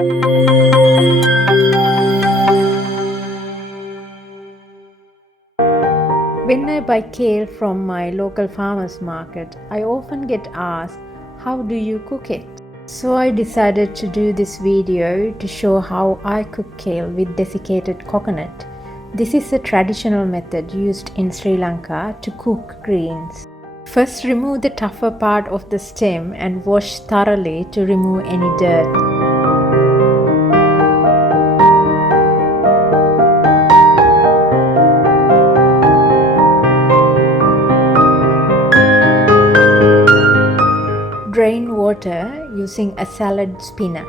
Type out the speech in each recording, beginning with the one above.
When I buy kale from my local farmers market, I often get asked, how do you cook it? So I decided to do this video to show how I cook kale with desiccated coconut. This is a traditional method used in Sri Lanka to cook greens. First, remove the tougher part of the stem and wash thoroughly to remove any dirt. Drain water using a salad spinner.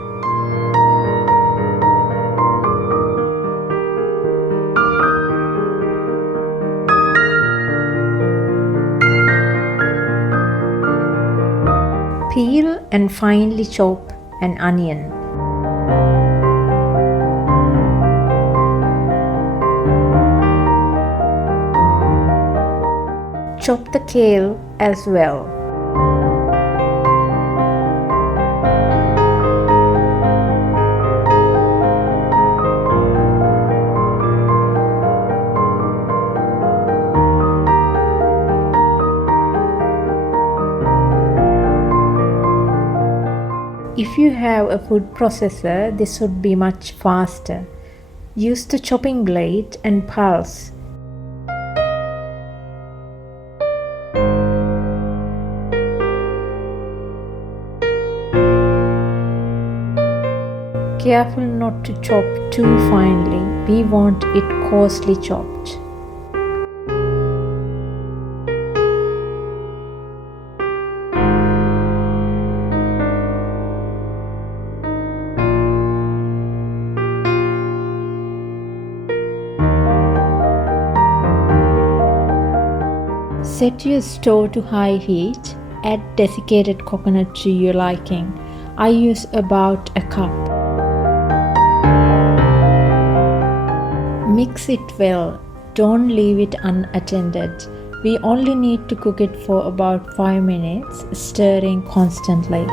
Peel and finely chop an onion. Chop the kale as well. If you have a food processor, this would be much faster. Use the chopping blade and pulse. Careful not to chop too finely. We want it coarsely chopped. Set your stove to high heat. Add desiccated coconut to your liking. I use about a cup. Mix it well. Don't leave it unattended. We only need to cook it for about 5 minutes, stirring constantly.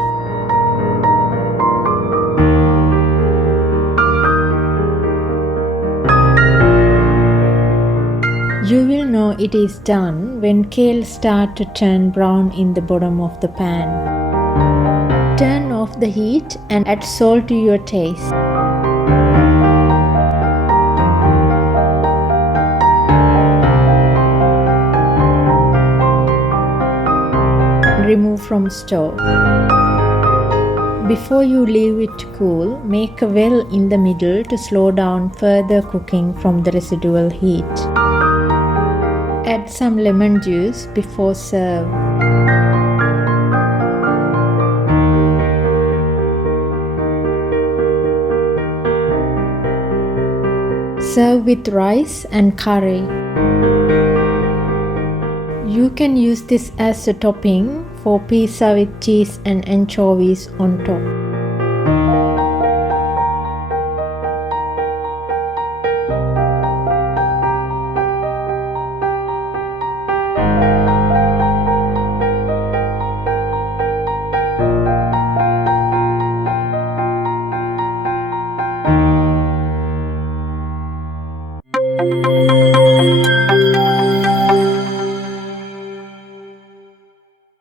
You will know it is done when kale start to turn brown in the bottom of the pan. Turn off the heat and add salt to your taste. Remove from stove. Before you leave it to cool, make a well in the middle to slow down further cooking from the residual heat. Add some lemon juice before serve. Serve with rice and curry. You can use this as a topping for pizza with cheese and anchovies on top.